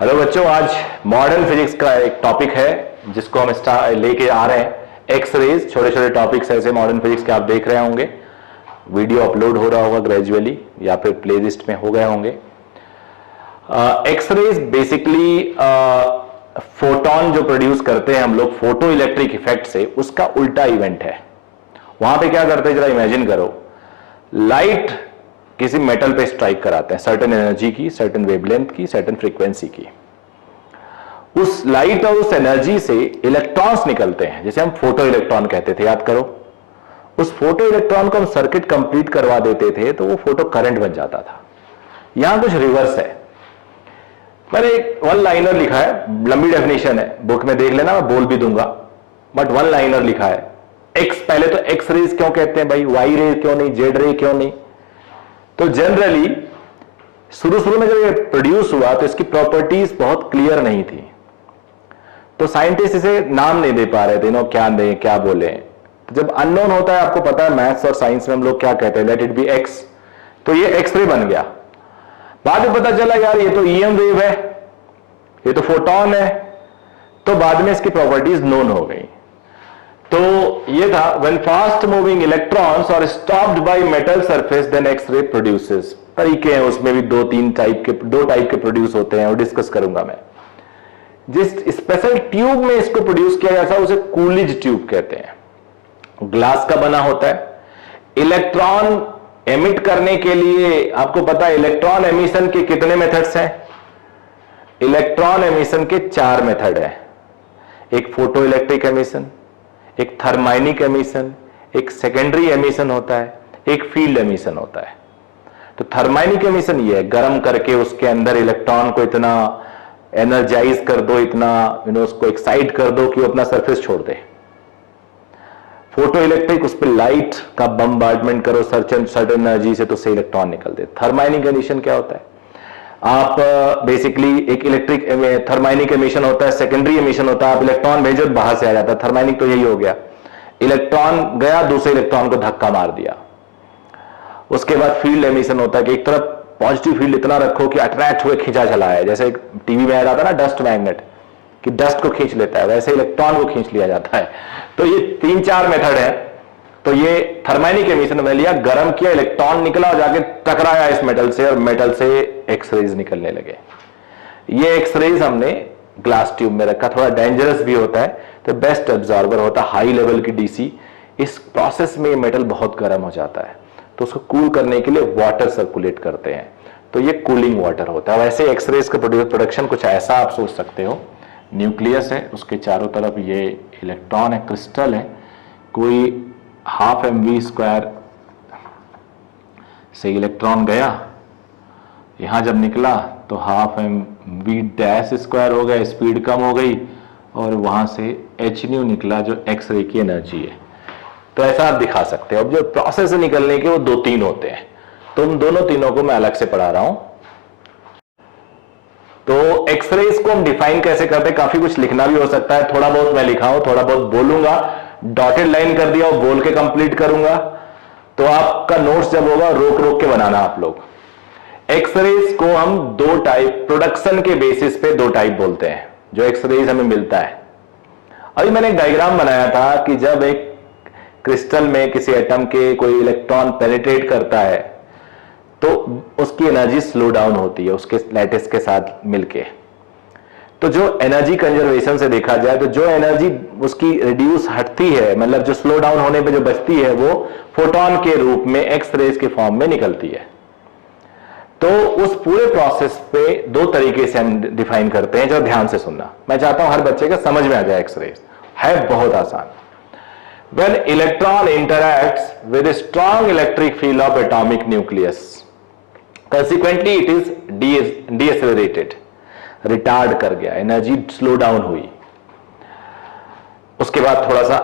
Hello बच्चों, आज modern physics का एक टॉपिक है जिसको हम लेके आ रहे हैं। एक्स रेज, छोटे छोटे टॉपिक्स ऐसे मॉडर्न फिजिक्स के आप देख रहे होंगे। वीडियो अपलोड हो रहा होगा ग्रेजुअली या फिर प्लेलिस्ट में हो गए होंगे। एक्स रेज बेसिकली फोटोन जो प्रोड्यूस करते हैं हम लोग फोटो इलेक्ट्रिक इफेक्ट से, उसका उल्टा इवेंट है। वहां पे क्या करते हैं जरा इमेजिन करो, लाइट किसी मेटल पे स्ट्राइक कराते हैं सर्टेन एनर्जी की, सर्टेन वेवलेंथ की, सर्टेन फ्रीक्वेंसी की। उस लाइट और उस एनर्जी से इलेक्ट्रॉन्स निकलते हैं जिसे हम फोटो इलेक्ट्रॉन कहते थे, याद करो। उस फोटो इलेक्ट्रॉन को हम सर्किट कंप्लीट करवा देते थे तो वो फोटो करंट बन जाता था। यहां कुछ रिवर्स है। मैंने एक वन लाइनर लिखा है, लंबी डेफिनेशन है, बुक में देख लेना, मैं बोल भी दूंगा, बट वन लाइनर लिखा है। एक्स, पहले तो एक्स रेज क्यों कहते हैं भाई, वाई रे क्यों नहीं, जेड रे क्यों नहीं? तो जनरली शुरू में जब ये प्रोड्यूस हुआ तो इसकी प्रॉपर्टीज बहुत क्लियर नहीं थी, तो साइंटिस्ट इसे नाम नहीं दे पा रहे थे, नो क्या दें क्या बोले। तो जब अननोन होता है, आपको पता है मैथ्स और साइंस में हम लोग क्या कहते हैं, लेट इट बी एक्स, तो ये एक्सरे बन गया। बाद में पता चला यार ये तो ईएम वेव है, ये तो फोटोन है, तो बाद में इसकी प्रॉपर्टीज नोन हो गई। तो ये था, when fast moving electrons are stopped by metal surface then x-ray produces. तरीके हैं उसमें भी, दो टाइप के प्रोड्यूस होते हैं, और डिस्कस करूंगा मैं। जिस स्पेशल ट्यूब में इसको प्रोड्यूस किया जाता है उसे कूलिज ट्यूब कहते हैं। ग्लास का बना होता है। इलेक्ट्रॉन एमिट करने के लिए आपको पता है इलेक्ट्रॉन एमिशन के कितने मेथड्स हैं? इलेक्ट्रॉन एमिशन के 4 मेथड है। एक फोटो इलेक्ट्रिक एमिशन, एक थर्माइनिक एमिशन, एक सेकेंडरी एमिशन होता है, एक फील्ड एमिशन होता है। तो थर्माइनिक एमिशन ये है, गर्म करके उसके अंदर इलेक्ट्रॉन को इतना एनर्जाइज कर दो, इतना उसको एक्साइट कर दो कि वो अपना सरफेस छोड़ दे। फोटो इलेक्ट्रिक, उस पर लाइट का बम्बार्डमेंट करो सर्टेन एनर्जी से, तो से इलेक्ट्रॉन निकल दे। थर्माइनिक एमिशन क्या होता है? आप बेसिकली एक इलेक्ट्रिक थर्माइनिक एमिशन होता है, सेकेंडरी एमिशन होता है, आप इलेक्ट्रॉन भेजो बाहर से आ जाता है। थर्माइनिक तो यही हो गया, इलेक्ट्रॉन गया दूसरे इलेक्ट्रॉन को धक्का मार दिया। उसके बाद फील्ड एमिशन होता है कि एक तरफ पॉजिटिव फील्ड इतना रखो कि अट्रैक्ट हुए खींचा चला है, जैसे एक टीवी में ऐड आता है ना डस्ट मैग्नेट, कि डस्ट को खींच लेता है, वैसे इलेक्ट्रॉन को खींच लिया जाता है। तो ये 3-4 मेथड है। तो ये थर्माइनिक एमिशन में लिया, गर्म किया, इलेक्ट्रॉन निकला और जाके टकराया इस मेटल से, और मेटल से एक्सरेज निकलने लगे। ये एक्सरेज हमने ग्लास ट्यूब में रखा, थोड़ा डेंजरस भी होता है, तो बेस्ट एब्जॉर्बर होता है, हाई लेवल की डीसी। इस प्रोसेस में मेटल बहुत गर्म हो जाता है, तो उसको कूल करने के लिए वाटर सर्कुलेट करते हैं, तो ये कूलिंग वाटर होता है। वैसे एक्सरेज का प्रोडक्शन कुछ ऐसा आप सोच सकते हो, न्यूक्लियस है, उसके चारों तरफ ये इलेक्ट्रॉन है, क्रिस्टल है, कोई 1/2 mv² से इलेक्ट्रॉन गया, यहां जब निकला तो 1/2 mv' हो गया, स्पीड कम हो गई, और वहां से hν निकला जो एक्स रे की एनर्जी है। तो ऐसा आप दिखा सकते हो। अब जो प्रोसेस निकलने के वो 2-3 होते हैं, तो उन दोनों तीनों को मैं अलग से पढ़ा रहा हूं। तो एक्सरेज को हम डिफाइन कैसे करते हैं, काफी कुछ लिखना भी हो सकता है, थोड़ा बहुत मैं लिखा हूं, थोड़ा बहुत बोलूंगा, डॉटेड लाइन कर दिया और बोल के कंप्लीट करूंगा। तो आपका नोट्स जब होगा रोक रोक के बनाना आप लोग। एक्सरेज को हम 2 टाइप, प्रोडक्शन के बेसिस पे 2 टाइप बोलते हैं जो एक्सरेज हमें मिलता है। अभी मैंने एक डायग्राम बनाया था कि जब एक क्रिस्टल में किसी एटम के कोई इलेक्ट्रॉन पेनिट्रेट करता है तो उसकी एनर्जी स्लो डाउन होती है उसके लैटिस के साथ मिलके। तो जो एनर्जी कंजर्वेशन से देखा जाए तो जो एनर्जी उसकी रिड्यूस हटती है, मतलब जो स्लो डाउन होने पे जो बचती है, वो फोटोन के रूप में एक्स रेज के फॉर्म में निकलती है। तो उस पूरे प्रोसेस पे 2 तरीके से हम डिफाइन करते हैं, जो ध्यान से सुनना, मैं चाहता हूं हर बच्चे का समझ में आ जाए। एक्स रेज है बहुत आसान। When electron interacts with a strong electric field of atomic nucleus, consequently it is decelerated, retard कर गया, एनर्जी स्लो डाउन हुई। उसके बाद थोड़ा सा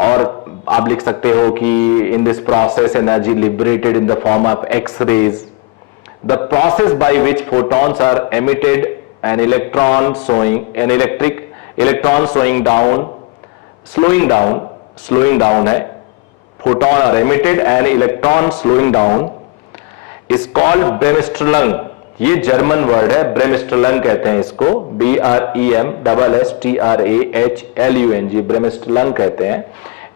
और आप लिख सकते हो कि in this process energy liberated in the form of X rays, the process by which photons are emitted, an electron slowing down है, photon are emitted and electron slowing down is called Bremsstrahlung। ये German word है, bremsstrahlung कहते हैं इसको, BREMSSTRAHLUNG, bremsstrahlung कहते हैं।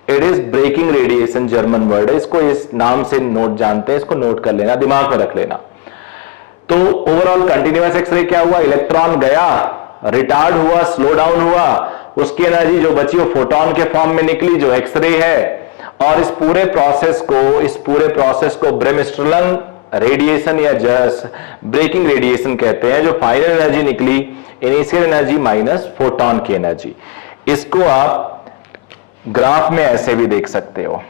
It is breaking radiation, German word है, इसको इस नाम से नोट जानते हैं, इसको नोट कर लेना, दिमाग में रख लेना। तो ओवरऑल कंटिन्यूअस एक्सरे क्या हुआ, इलेक्ट्रॉन गया, रिटार्ड हुआ, स्लो डाउन हुआ, उसकी एनर्जी जो बची वो फोटोन के फॉर्म में निकली जो एक्सरे है, और इस पूरे प्रोसेस को ब्रेमस्टलंग रेडिएशन या ब्रेकिंग रेडिएशन कहते हैं। जो फाइनल एनर्जी निकली, इनिशियल एनर्जी माइनस फोटोन की एनर्जी। इसको आप ग्राफ में ऐसे भी देख सकते हो,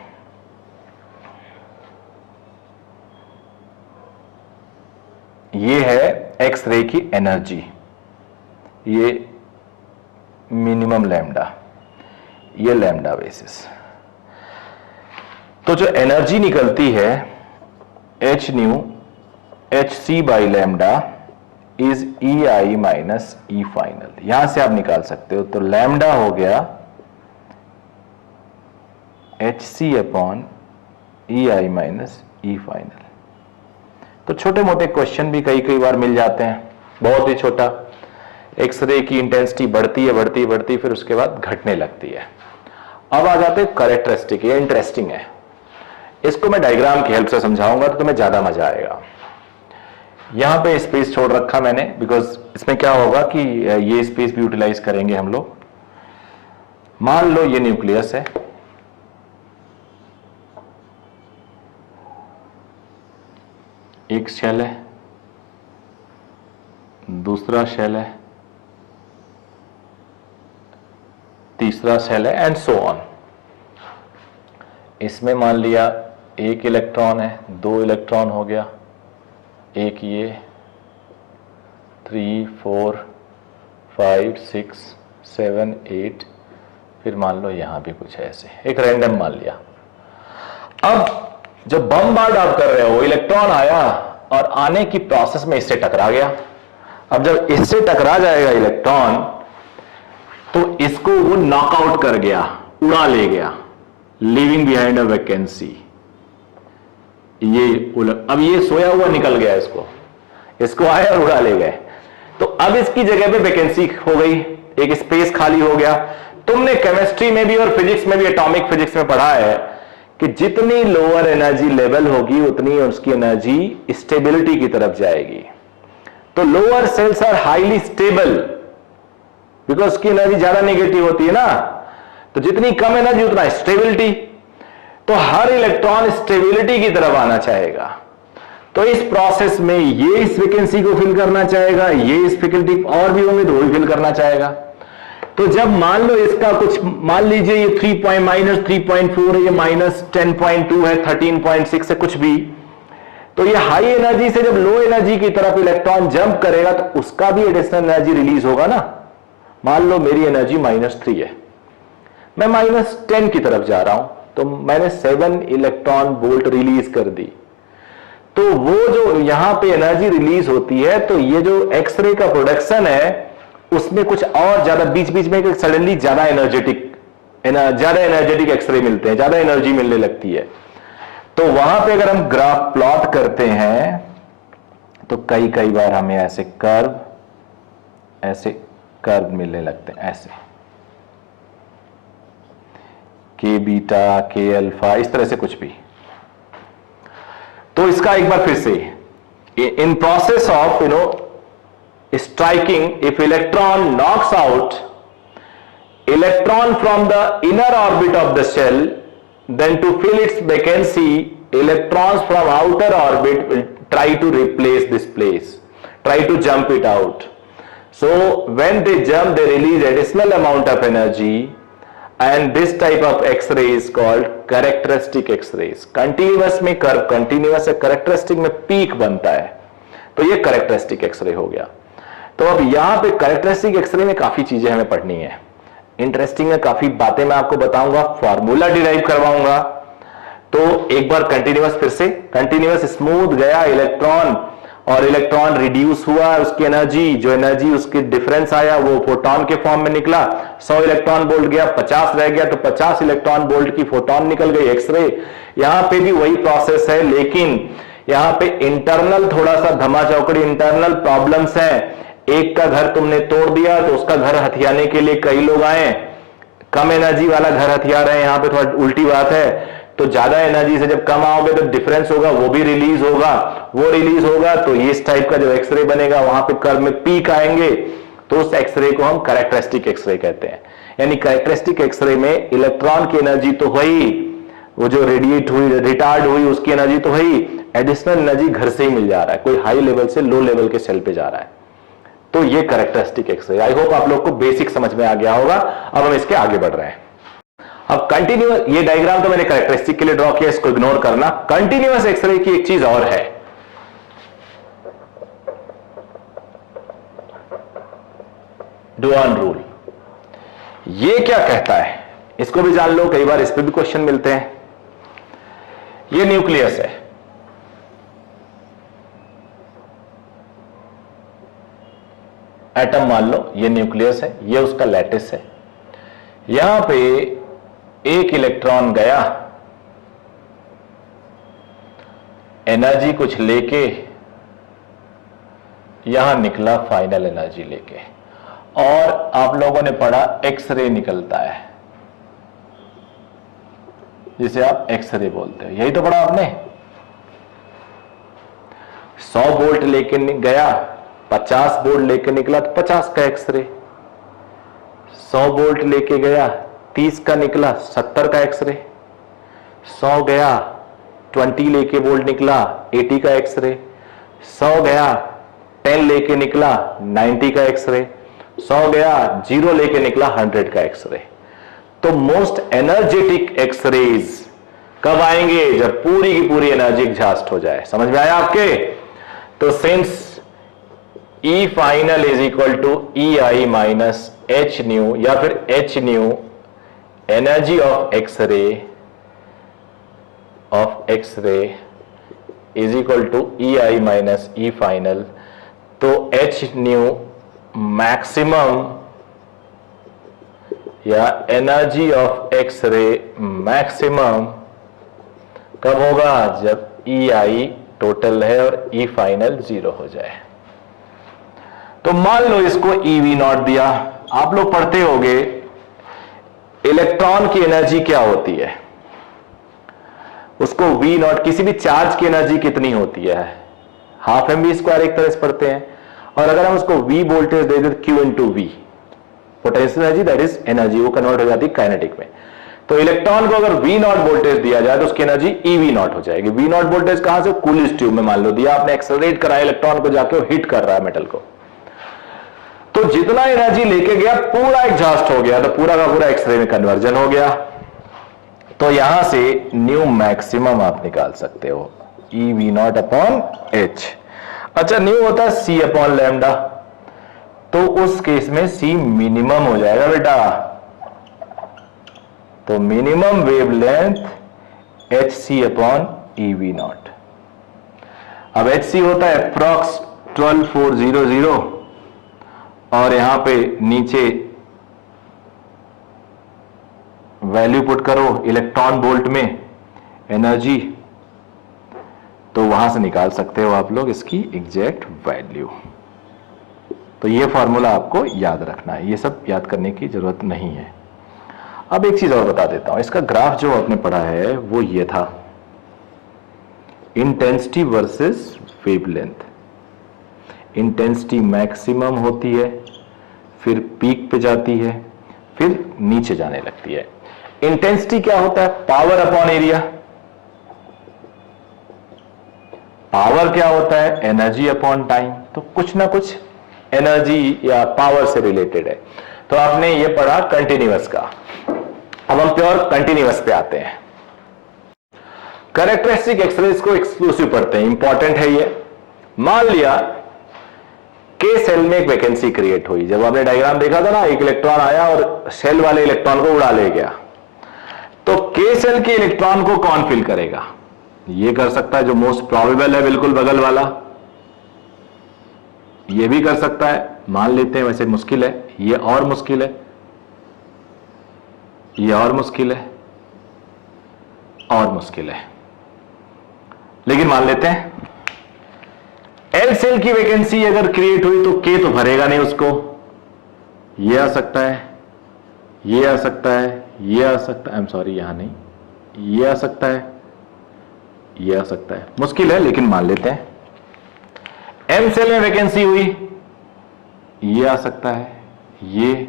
ये है एक्सरे की एनर्जी, ये मिनिमम लैम्डा, ये लैम्डा बेसिस। तो जो एनर्जी निकलती है h new hc by lambda is EI minus E final, यहां से आप निकाल सकते हो। तो लैम्डा हो गया hc upon EI minus E final. तो छोटे मोटे क्वेश्चन भी कई बार मिल जाते हैं, बहुत ही छोटा। एक्सरे की इंटेंसिटी बढ़ती है, फिर उसके बाद घटने लगती है। अब आ जाते हैं कैरेक्टरिस्टिक, ये इंटरेस्टिंग है, इसको मैं डायग्राम की हेल्प से समझाऊंगा तो तुम्हें ज्यादा मजा आएगा। यहां पे स्पेस छोड़ रखा मैंने, बिकॉज इसमें क्या होगा कि ये स्पेस भी यूटिलाइज करेंगे हम लोग। मान लो ये न्यूक्लियस है, एक शेल है, दूसरा शेल है, तीसरा शेल है, एंड सो ऑन। इसमें मान लिया एक इलेक्ट्रॉन है, 2 इलेक्ट्रॉन हो गया, एक ये, 3 4 5 6 7 8, फिर मान लो यहां भी कुछ ऐसे, एक रैंडम मान लिया। अब जब बमबार्ड आप कर रहे हो, इलेक्ट्रॉन आया और आने की प्रोसेस में इससे टकरा गया। अब जब इससे टकरा जाएगा इलेक्ट्रॉन, तो इसको वो नॉकआउट कर गया, उड़ा ले गया, लीविंग बिहाइंड अ वैकेंसी। अब ये सोया हुआ निकल गया, इसको आया और उड़ा ले गए। तो अब इसकी जगह पे वैकेंसी हो गई, एक स्पेस खाली हो गया। तुमने केमिस्ट्री में भी और फिजिक्स में भी, एटॉमिक फिजिक्स में पढ़ा है कि जितनी लोअर एनर्जी लेवल होगी उतनी उसकी एनर्जी स्टेबिलिटी की तरफ जाएगी। तो lower shells are highly stable because उसकी एनर्जी ज्यादा नेगेटिव होती है ना, तो जितनी कम एनर्जी उतना स्टेबिलिटी। तो हर इलेक्ट्रॉन स्टेबिलिटी की तरफ आना चाहेगा। तो इस प्रोसेस में ये इस वैकेंसी को फिल करना चाहेगा, ये इस फैकल्टी और भी होंगे तो वो भी फिल करना चाहेगा। तो जब मान लो इसका कुछ, मान लीजिए ये 3.4 है, ये -10.2 है, 13.6 है, कुछ भी, तो ये हाई एनर्जी से जब लो एनर्जी की तरफ इलेक्ट्रॉन जंप करेगा तो उसका भी एडिशनल एनर्जी रिलीज होगा ना। मान लो मेरी एनर्जी -3 है, मैं -10 की तरफ जा रहा हूं, तो मैंने 7 इलेक्ट्रॉन वोल्ट रिलीज कर दी। तो वो जो यहां पे एनर्जी रिलीज होती है, तो ये जो एक्सरे का प्रोडक्शन है उसमें कुछ और ज्यादा बीच बीच में सडनली ज्यादा एनर्जेटिक एक्सरे मिलते हैं, ज्यादा एनर्जी मिलने लगती है। तो वहां पे अगर हम ग्राफ प्लॉट करते हैं तो कई बार हमें ऐसे कर्व मिलने लगते हैं, ऐसे के बीटा, के अल्फा, इस तरह से कुछ भी। तो इसका एक बार फिर से, in process of striking, if electron knocks out electron from the inner orbit of the shell, then to fill its vacancy, electrons from outer orbit will try to replace this place, try to jump it out. So when they jump, they release additional amount of energy, and this type of X-ray is called characteristic X-rays. Continuous में curve continuous है, characteristic में peak बनता है, तो ये characteristic X-ray हो गया। तो अब यहां पे कैरेक्टरिस्टिक एक्सरे में काफी चीजें हमें पढ़नी है, इंटरेस्टिंग है, काफी बातें मैं आपको बताऊंगा, फार्मूला डिराइव करवाऊंगा। तो एक बार कंटिन्यूअस, फिर से कंटिन्यूअस स्मूथ गया इलेक्ट्रॉन, और इलेक्ट्रॉन रिड्यूस हुआ, उसकी एनर्जी, जो एनर्जी उसके डिफरेंस आया वो फोटोन के फॉर्म में निकला। 100 इलेक्ट्रॉन वोल्ट गया, 50 रह गया, तो 50 इलेक्ट्रॉन वोल्ट की फोटोन निकल गई एक्सरे। यहां पे भी वही प्रोसेस है, लेकिन यहां पे इंटरनल थोड़ा सा धमाचौकड़ी इंटरनल प्रॉब्लम्स हैं। एक का घर तुमने तोड़ दिया तो उसका घर हथियाने के लिए कई लोग आए, कम एनर्जी वाला घर हथिया रहे हैं, यहां पे थोड़ा उल्टी बात है। तो ज्यादा एनर्जी से जब कम आओगे तो डिफरेंस होगा, वो भी रिलीज होगा, वो रिलीज होगा तो इस टाइप का जो एक्सरे बनेगा, वहां पे कर्व में पीक आएंगे, तो उस एक्सरे को हम कैरेक्टरिस्टिक एक्सरे कहते हैं। यानी कैरेक्टरिस्टिक एक्सरे में इलेक्ट्रॉन की एनर्जी तो वही, वो जो रेडिएट हुई रिटार्ड हुई उसकी एनर्जी तो वही, एडिशनल एनर्जी घर से ही मिल जा रहा है, कोई हाई लेवल से लो लेवल के सेल पे जा रहा है। तो ये कैरेक्टरिस्टिक एक्सरे। आई होप आप लोग को बेसिक समझ में आ गया होगा। अब हम इसके आगे बढ़ रहे हैं। अब कंटिन्यूअस, ये डायग्राम तो मैंने कैरेक्टरिस्टिक के लिए ड्रॉ किया, इसको इग्नोर करना। कंटिन्यूअस एक्सरे की एक चीज और है, डुआन रूल। ये क्या कहता है इसको भी जान लो, कई बार इस पे भी क्वेश्चन मिलते हैं। ये न्यूक्लियस है, एटम मान लो, ये न्यूक्लियस है, ये उसका लैटिस है। यहां पे एक इलेक्ट्रॉन गया, एनर्जी कुछ लेके, यहां निकला फाइनल एनर्जी लेके, और आप लोगों ने पढ़ा एक्सरे निकलता है, जिसे आप एक्सरे बोलते हो, यही तो पढ़ा आपने। 100 वोल्ट लेके गया, 50 वोल्ट लेके निकला तो 50 का एक्सरे। 100 वोल्ट लेके गया, 30 का निकला, 70 का एक्सरे। 100 गया, 20 लेके वोल्ट निकला, 80 का एक्सरे। 100 गया, 10 लेके निकला, 90 का एक्सरे। 100 गया, 0 लेके निकला, 100 का एक्सरे। तो मोस्ट एनर्जेटिक एक्सरेज कब आएंगे? जब पूरी की पूरी एनर्जी एग्जॉस्ट हो जाए। समझ में आया आपके? तो since E final is equal to EI minus H nu, या फिर H nu energy of X ray is equal to EI minus E final, तो H न्यू मैक्सिमम या एनर्जी ऑफ एक्सरे मैक्सिमम कब होगा? जब EI टोटल है और E final 0 हो जाए। तो मान लो इसको EV नॉट दिया। आप लोग पढ़ते होंगे इलेक्ट्रॉन की एनर्जी क्या होती है, उसको V नॉट, किसी भी चार्ज की एनर्जी कितनी होती है, हाफ mv², एक तरह से पढ़ते हैं। और अगर हम उसको V वोल्टेज दे दें, Q into V potential energy, that is energy, वो कन्वर्ट हो जाती है काइनेटिक में। तो इलेक्ट्रॉन को अगर V नॉट वोल्टेज दिया जाए तो उसकी एनर्जी EV नॉट हो जाएगी। V नॉट वोल्टेज कहां से? कूलिज ट्यूब में मान लो दिया आपने, एक्सेलरेट कराया इलेक्ट्रॉन को, जाके वो हिट कर रहा है मेटल को, तो जितना एनर्जी लेके गया पूरा एग्जॉस्ट हो गया, तो पूरा का पूरा एक्सरे में कन्वर्जन हो गया। तो यहां से न्यू मैक्सिमम आप निकाल सकते हो, EV नॉट अपॉन H। अच्छा, न्यू होता है C अपॉन लैम्डा, तो उस केस में C मिनिमम हो जाएगा बेटा। तो minimum wavelength HC upon EV not. अब HC होता है अप्रॉक्स 12400, और यहां पे नीचे वैल्यू पुट करो इलेक्ट्रॉन वोल्ट में एनर्जी, तो वहां से निकाल सकते हो आप लोग इसकी एग्जैक्ट वैल्यू। तो ये फॉर्मूला आपको याद रखना है, ये सब याद करने की जरूरत नहीं है। अब एक चीज और बता देता हूं, इसका ग्राफ जो आपने पढ़ा है वो ये था, intensity versus wavelength. Intensity maximum होती है, फिर पीक पे जाती है, फिर नीचे जाने लगती है। इंटेंसिटी क्या होता है? Power upon area. पावर क्या होता है? Energy upon time. तो कुछ ना कुछ एनर्जी या पावर से रिलेटेड है। तो आपने ये पढ़ा कंटिन्यूअस का। अब हम प्योर कंटिन्यूअस पे आते हैं। कैरेक्टरिस्टिक एक्सरेज को एक्सक्लूसिव पढ़ते हैं, इंपॉर्टेंट है ये। मान लिया के सेल में एक वैकेंसी क्रिएट हुई। जब आपने डायग्राम देखा था ना, एक इलेक्ट्रॉन आया और सेल वाले इलेक्ट्रॉन को उड़ा ले गया, तो के सेल के इलेक्ट्रॉन को कौन फिल करेगा? ये कर सकता है जो मोस्ट प्रोबेबल है, बिल्कुल बगल वाला। ये भी कर सकता है, मान लेते हैं वैसे मुश्किल है, ये और मुश्किल है, ये और मुश्किल है, और मुश्किल है। लेकिन मान लेते हैं एल सेल की वैकेंसी अगर क्रिएट हुई तो के तो भरेगा नहीं उसको, ये आ सकता है, ये आ सकता है, ये आ सकता है, आई एम सॉरी यहां नहीं, ये आ सकता है, ये आ सकता है, मुश्किल है लेकिन मान लेते हैं एम सेल में वैकेंसी हुई, ये आ सकता है, ये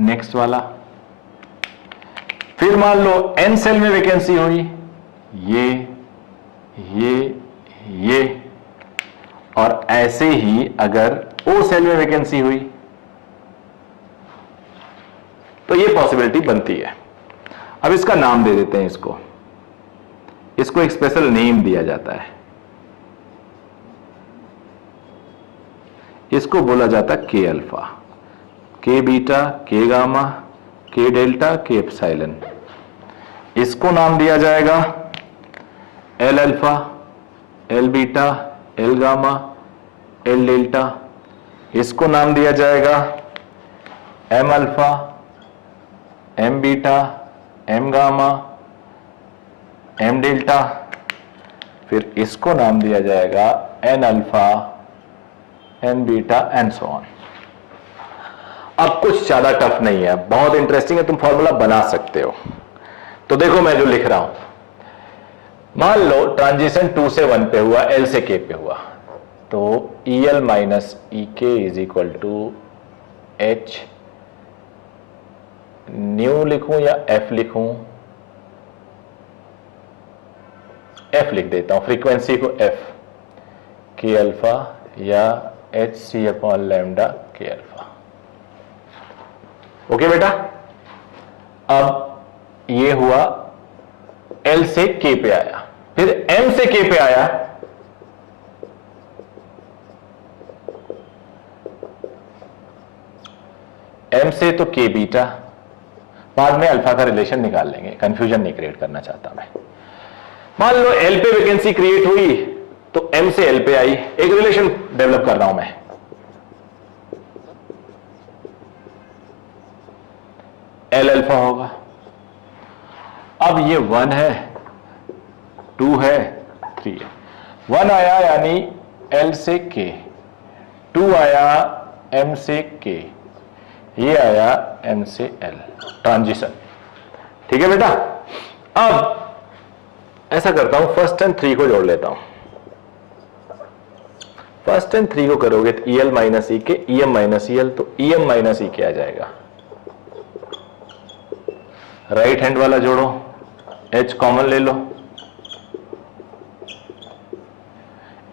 नेक्स्ट वाला, फिर मान लो एन सेल में वैकेंसी हुई, ये और ऐसे ही अगर ओ सेल में वैकेंसी हुई तो ये पॉसिबिलिटी बनती है। अब इसका नाम दे देते हैं, इसको एक स्पेशल नेम दिया जाता है, इसको बोला जाता है के अल्फा, के बीटा, के गामा, के डेल्टा, के एप्सिलॉन। इसको नाम दिया जाएगा L alpha, L beta, L gamma, L delta. इसको नाम दिया जाएगा M alpha, M beta, M gamma, M delta. फिर इसको नाम दिया जाएगा N alpha, N beta and so on. अब कुछ ज्यादा टफ नहीं है, बहुत इंटरेस्टिंग है, तुम फॉर्मूला बना सकते हो। तो देखो मैं जो लिख रहा हूं, मान लो ट्रांजिशन 2 से 1 पे हुआ, एल से के पे हुआ, तो E L minus E K is equal to H, nu लिखूं या एफ लिखूं? एफ लिख देता हूं, फ्रीक्वेंसी को एफ, के अल्फा या एच सी अपॉन लैम्डा के अल्फा। ओके बेटा, अब ये हुआ एल से के पे आया, फिर एम से के पे आया, एम से तो के बीटा, बाद में अल्फा का रिलेशन निकाल लेंगे, कंफ्यूजन नहीं क्रिएट करना चाहता मैं। मान लो एल पे वैकेंसी क्रिएट हुई तो एम से एल पे आई, एक रिलेशन डेवलप कर रहा हूं मैं, एल अल्फा होगा। अब ये 1 है, 2 है, 3 है। 1 आया यानी एल से के, 2 आया एम से के, ये आया एम से एल, ट्रांजिशन। ठीक है बेटा, अब ऐसा करता हूं, फर्स्ट एंड 3 को जोड़ लेता हूं। फर्स्ट एंड 3 को करोगे तो E L minus E K, E M minus E L, तो ई एम माइनस ई के आ जाएगा। राइट हैंड वाला जोड़ो, एच कॉमन ले लो,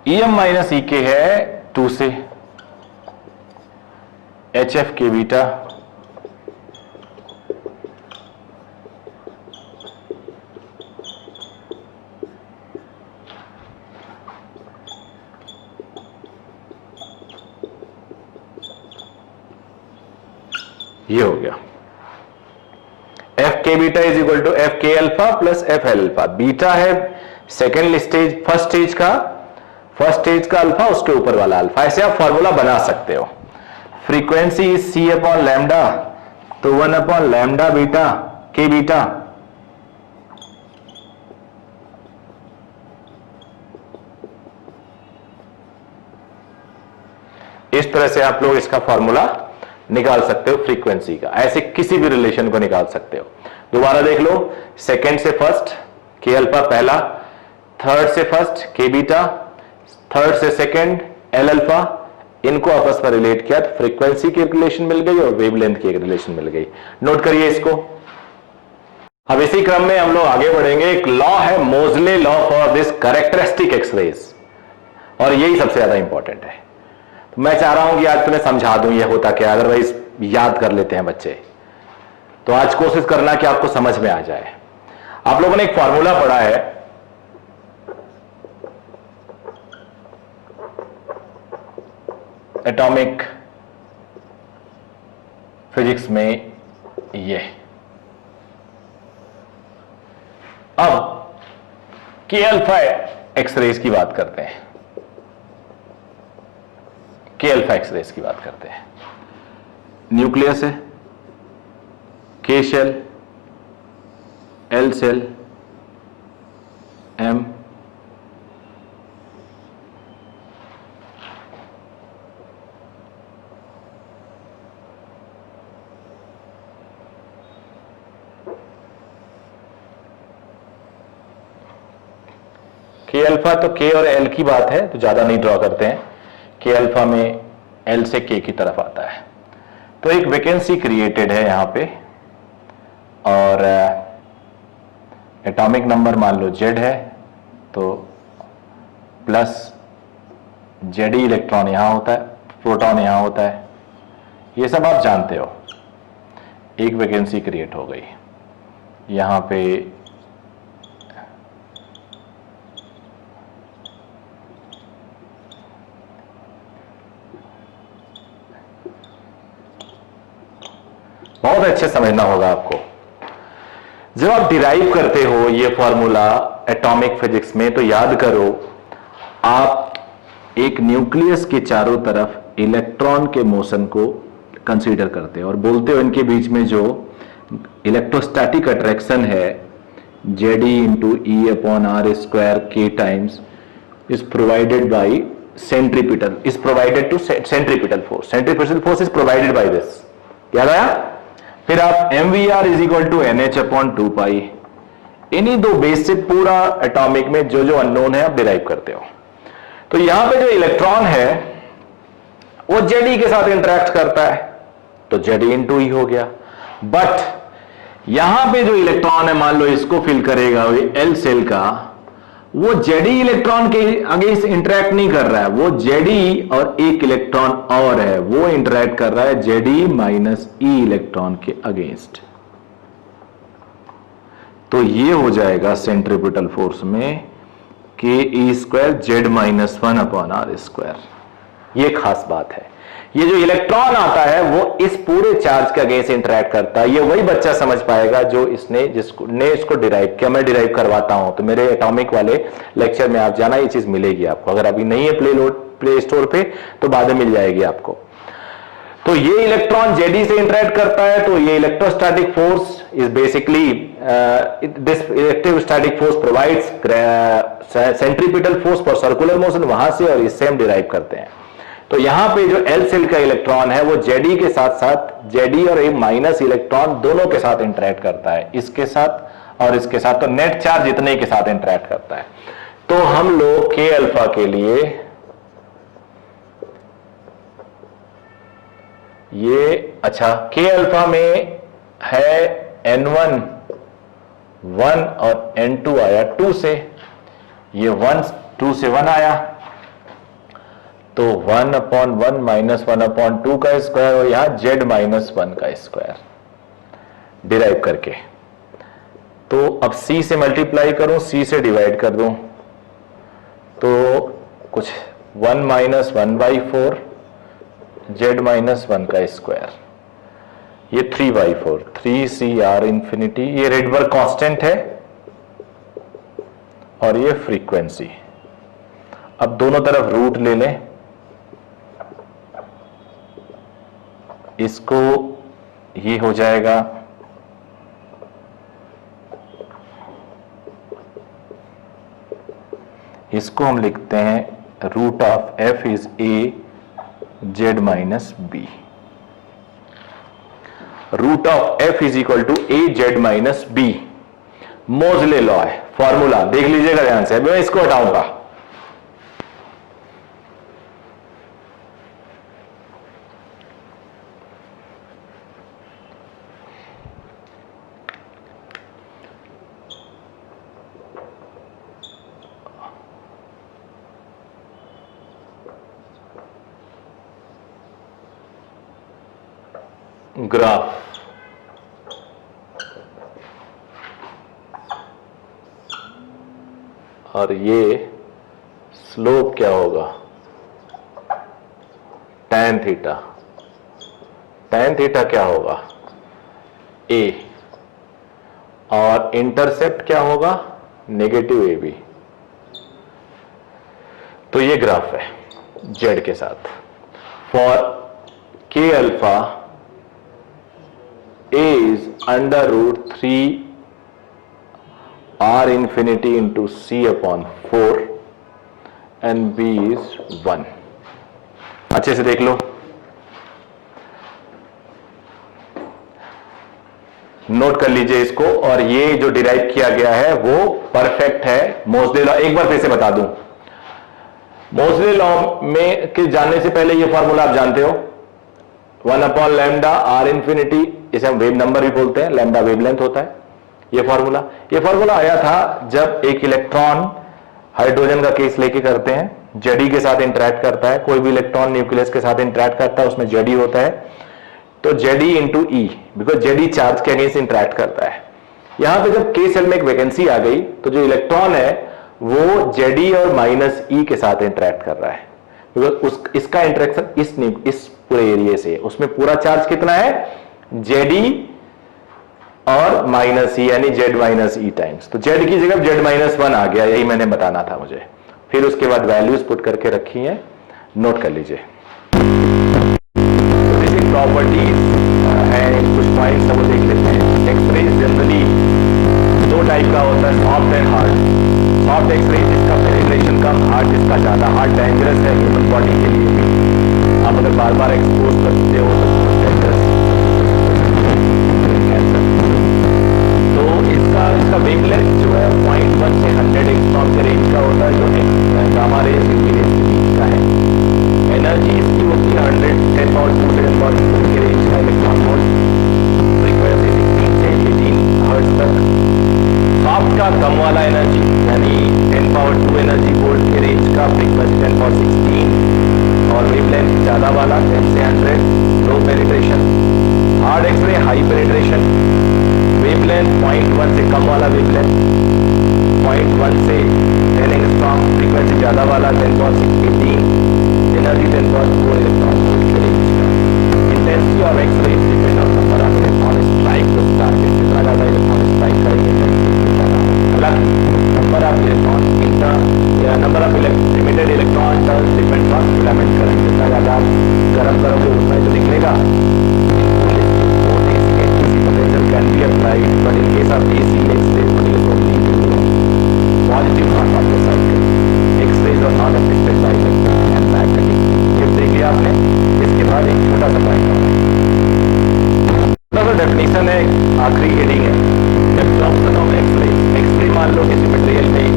ई एम माइनस ई के है 2 से, एच एफ के बीटा, ये हो गया। F K beta is equal to F K alpha plus F L alpha. Beta है सेकेंड स्टेज, फर्स्ट स्टेज का अल्फा, उसके ऊपर वाला अल्फा। ऐसे आप फॉर्मूला बना सकते हो। Frequency is C upon lambda, तो 1 upon lambda beta K beta, इस तरह से आप लोग इसका फॉर्मूला निकाल सकते हो फ्रीक्वेंसी का। ऐसे किसी भी रिलेशन को निकाल सकते हो। दोबारा देख लो, सेकेंड से फर्स्ट के अल्फा पहला, थर्ड से फर्स्ट के बीटा, थर्ड से सेकेंड एल अल्फा, इनको आपस में रिलेट किया तो फ्रीक्वेंसी की रिलेशन मिल गई और वेवलेंथ की एक रिलेशन मिल गई। नोट करिए इसको। अब इसी क्रम में हम लोग आगे बढ़ेंगे। एक लॉ है, Moseley law for this characteristic X rays, और यही सबसे ज्यादा इंपॉर्टेंट है। तो मैं चाह रहा हूं कि आज तुम्हें समझा दूं ये होता क्या, अदरवाइज याद कर लेते हैं बच्चे। तो आज कोशिश करना कि आपको समझ में आ जाए। आप लोगों ने एक फॉर्मूला पढ़ा है, एटॉमिक फिजिक्स में, ये अब के अल्फा एक्सरेज की बात करते हैं, के अल्फा एक्सरेज की बात करते हैं। न्यूक्लियस है, के शेल, एल सेल, m के अल्फा, तो के और एल की बात है तो ज्यादा नहीं ड्रॉ करते हैं। के अल्फा में एल से के की तरफ आता है, तो एक वैकेंसी क्रिएटेड है यहां पे, और एटॉमिक नंबर मान लो जेड है, तो प्लस जेड ही इलेक्ट्रॉन यहां होता है, प्रोटॉन यहां होता है, ये सब आप जानते हो। एक वैकेंसी क्रिएट हो गई यहां पे, बहुत अच्छे समझना होगा आपको। जब आप डिराइव करते हो ये फॉर्मूला एटॉमिक फिजिक्स में, तो याद करो आप एक न्यूक्लियस के चारों तरफ इलेक्ट्रॉन के मोशन को कंसीडर करते हो और बोलते हो इनके बीच में जो इलेक्ट्रोस्टैटिक अट्रैक्शन है Z E into E upon R square के times is provided by centripetal, is provided to centripetal force, centripetal force is provided by this. याद आया? फिर आप mvr is equal to NH upon 2 pi, इन्हीं दो base से पूरा atomic में जो जो अननोन है आप डिराइव करते हो। तो यहां पे जो इलेक्ट्रॉन है वो Ze के साथ इंटरेक्ट करता है, तो Ze इंटू ई हो गया। बट यहां पे जो इलेक्ट्रॉन है, मान लो इसको फिल करेगा एल सेल का, वो Ze इलेक्ट्रॉन के अगेंस्ट इंटरेक्ट नहीं कर रहा है, वो Ze और एक इलेक्ट्रॉन और है वो इंटरेक्ट कर रहा है Ze माइनस ई इलेक्ट्रॉन के अगेंस्ट। तो ये हो जाएगा सेंट्रीपिटल फोर्स में K E square Z minus 1 upon R square. ये खास बात है, ये जो इलेक्ट्रॉन आता है वो इस पूरे चार्ज के अगेंस्ट इंटरेक्ट करता है। ये वही बच्चा समझ पाएगा जो इसको डिराइव किया। मैं डिराइव करवाता हूं, तो मेरे एटॉमिक वाले लेक्चर में आप जाना, ये चीज मिलेगी आपको। अगर अभी नहीं है प्ले स्टोर पे तो बाद में मिल जाएगी आपको। तो ये इलेक्ट्रॉन जेडी से इंटरेक्ट करता है, तो ये electrostatic force is basically this electrostatic force provides centripetal force for circular motion, वहां से और इससे हम डिराइव करते हैं। तो यहां पे जो एल सेल का इलेक्ट्रॉन है वो Ze के साथ साथ Ze और एक माइनस इलेक्ट्रॉन दोनों के साथ इंटरेक्ट करता है, इसके साथ और इसके साथ, तो नेट चार्ज इतने के साथ इंटरेक्ट करता है। तो हम लोग के अल्फा के लिए ये, अच्छा के अल्फा में है N1 1 और N2 आया 2 से, ये 1 2 से 1 आया, तो 1 अपॉन 1 माइनस 1 अपॉन 2 का स्क्वायर, और यहां Z माइनस 1 का स्क्वायर डिराइव करके। तो अब C से मल्टीप्लाई करूं, C से डिवाइड कर दूं, तो कुछ 1 माइनस 1/4 Z माइनस 1 का स्क्वायर, ये 3/4 3CR इंफिनिटी, ये रेडबर्ग कांस्टेंट है और ये फ्रीक्वेंसी। अब दोनों तरफ रूट ले लें, इसको ये हो जाएगा इसको हम लिखते हैं root of f is a Z minus B. Root of f is equal to a Z minus B, Moseley law है, फॉर्मूला देख लीजिएगा ध्यान से। मैं इसको हटाऊंगा, ग्राफ और ये स्लोप क्या होगा, tan थीटा। tan थीटा क्या होगा, a, और इंटरसेप्ट क्या होगा, नेगेटिव AB। तो ये ग्राफ है Z के साथ। फॉर के alpha A is under root 3 R infinity into C upon 4 and B is 1। अच्छे से देख लो, नोट कर लीजिए इसको। और ये जो डिराइव किया गया है वो परफेक्ट है मोजले लॉ। एक बार फिर से बता दूं, मोजले लॉ में के जानने से पहले ये फॉर्मूला आप जानते हो, 1 अपॉन लैम्डा आर इंफिनिटी, इसे हम वेव नंबर भी बोलते हैं, लैम्डा वेवलेंथ होता है। ये फॉर्मूला आया था जब एक इलेक्ट्रॉन हाइड्रोजन का केस लेके करते हैं, जेडी के साथ इंटरेक्ट करता है, कोई भी इलेक्ट्रॉन न्यूक्लियस के साथ इंटरेक्ट करता है, उसमें जेडी होता है, तो JD into E, because JD charge के अगेंस्ट इंटरेक्ट करता है। यहां पे जब के सेल में एक वैकेंसी आ गई तो जो इलेक्ट्रॉन है वो जेडी और माइनस ई के साथ इंटरेक्ट कर रहा है, बिकॉज इसका इंटरेक्शन इस पूरे एरिया से, उसमें पूरा चार्ज कितना है, जेडी और माइनस ई, यानी जेड माइनस ई टाइम्स। तो जेड की जगह जेड माइनस 1 आ गया, यही मैंने बताना था मुझे। फिर उसके बाद वैल्यूज पुट करके रखी हैं, नोट कर लीजिए। प्रॉपर्टीज है, कुछ पॉइंट्स हम देख लेते हैं। एक्सरे जनरली दो टाइप का होता है, soft and hard. Soft X ray जिसका पेनिट्रेशन कम, हार्ड जिसका ज्यादा। हार्ड डेंजरस है ह्यूमन बॉडी के लिए भी, आप अगर बार बार एक्सपोज करते हो तो डेंजरस कैंसर। तो इसका वेवलेंथ जो है 0.1 से 100 एंगस्ट्रॉम के रेंज का होता है, जो गामा रेज यूवी रेज के बीच का है। एनर्जी इसकी होती है 10 पावर 2 से 10 पावर 4 के रेंज का इलेक्ट्रॉन वोल्ट। फ्रीक्वेंसी 16 से 18 हर्ट्ज तक। सॉफ्ट का कम वाला एनर्जी यानी 10 पावर 2 एनर्जी वोल्ट के रेंज का, फ्रीक्वेंसी 10 पावर 16 और वेवलेंथ ज्यादा वाला 10 से 100, low penetration. Hard X ray high penetration, wavelength 0.1 से कम वाला वेवलेंथ, 0.1 से 10 एंगस्ट्रॉम, फ्रीक्वेंसी ज्यादा वाला 10 power 18, energy 10 power 4 electron volt के रेंज का। Intensity of X ray depend on number of electron strike the target. जितना ज्यादा इलेक्ट्रॉन स्ट्राइक करेंगे इंटेंसिटी ज्यादा होगी। हालांकि number of electron number of emitted electron turns depends on filament current. जितना ज्यादा गर्म करोगे उतना ही तो निकलेगा। Can be applied, but in case of AC X-ray produce only positive half of the cycle. X-rays are not affected by electric and magnetic field. ये देख लिया आपने। इसके बाद एक छोटा सा पॉइंट, छोटा सा डेफिनेशन है, आखिरी हेडिंग है, एब्जॉर्प्शन ऑफ एक्सरे। एक्सरे मान लो किसी मटेरियल में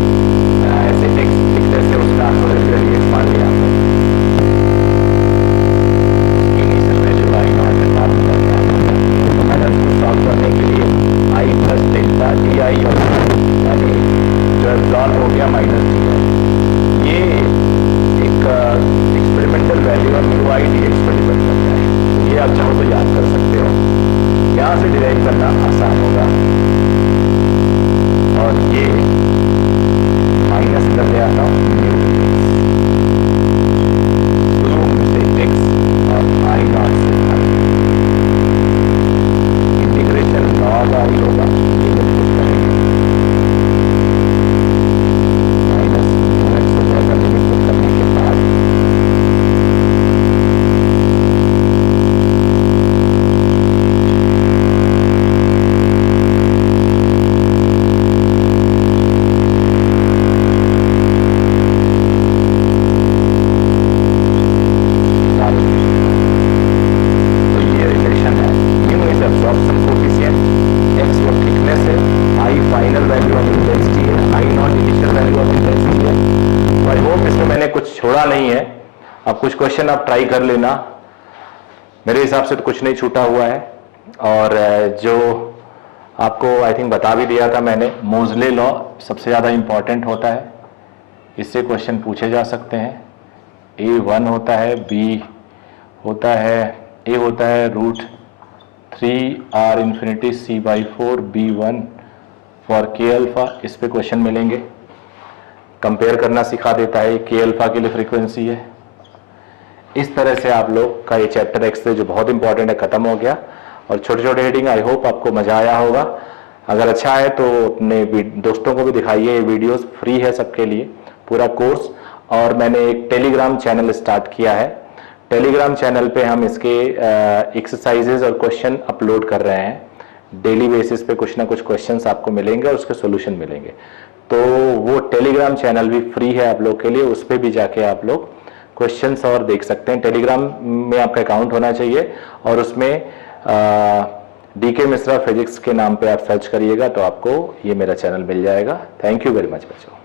ऐसे थिकनेस से उसका एक्सपोनेंशियल एक्सपांड लिया आपने, इनिशियल वैल्यू आई नॉट है, फार्मूला क्या है, सॉल्व करने के लिए आई प्लस डेल्टा डी आई यानी जो एब्जॉर्ब हो गया माइनस डी आई। ये एक एक्सपेरिमेंटल वैल्यू और म्यू आई डी एक्स पर डिपेंड करता है। ये आप चाहो तो याद कर सकते हो, यहाँ से डिराइव करना आसान होगा। और ये माइनस इधर ले आता हूँ, म्यू से एक्स और आई नॉट से आई, लॉग आई होगा, लिमिट पुट करेंगे, माइनस एक्स हो जाएगा। लिमिट पुट करने के बाद तो ये रिलेशन है। Mu is absorption coefficient, X वो थिकनेस है, I final value of intensity है, I naught initial value of intensity है। आई होप इसमें मैंने कुछ छोड़ा नहीं है। अब कुछ क्वेश्चन आप ट्राई कर लेना, मेरे हिसाब से तो कुछ नहीं छूटा हुआ है। और जो आपको आई थिंक बता भी दिया था मैंने, मोजले लॉ सबसे ज़्यादा इंपॉर्टेंट होता है, इससे क्वेश्चन पूछे जा सकते हैं। A1 होता है, B होता है, A होता है √3 R infinity C/4 B1 for K alpha. इस पे क्वेश्चन मिलेंगे। कंपेयर करना सिखा देता है, K अल्फा के लिए फ्रीक्वेंसी है। इस तरह से आप लोग का ये चैप्टर एक्सरे जो बहुत इंपॉर्टेंट है खत्म हो गया। और छोटे छोटे हेडिंग, आई होप आपको मजा आया होगा। अगर अच्छा है तो अपने दोस्तों को भी दिखाइए। ये वीडियोस फ्री है सबके लिए, पूरा कोर्स। और मैंने एक टेलीग्राम चैनल स्टार्ट किया है। टेलीग्राम चैनल पे हम इसके एक्सरसाइजेज और क्वेश्चन अपलोड कर रहे हैं डेली बेसिस पे कुछ ना कुछ क्वेश्चंस आपको मिलेंगे और उसके सॉल्यूशन मिलेंगे। तो वो टेलीग्राम चैनल भी फ्री है आप लोग के लिए, उस पर भी जाके आप लोग क्वेश्चंस और देख सकते हैं। टेलीग्राम में आपका अकाउंट होना चाहिए और उसमें DK मिश्रा फिजिक्स के नाम पे आप सर्च करिएगा तो आपको ये मेरा चैनल मिल जाएगा। थैंक यू वेरी मच बच्चों।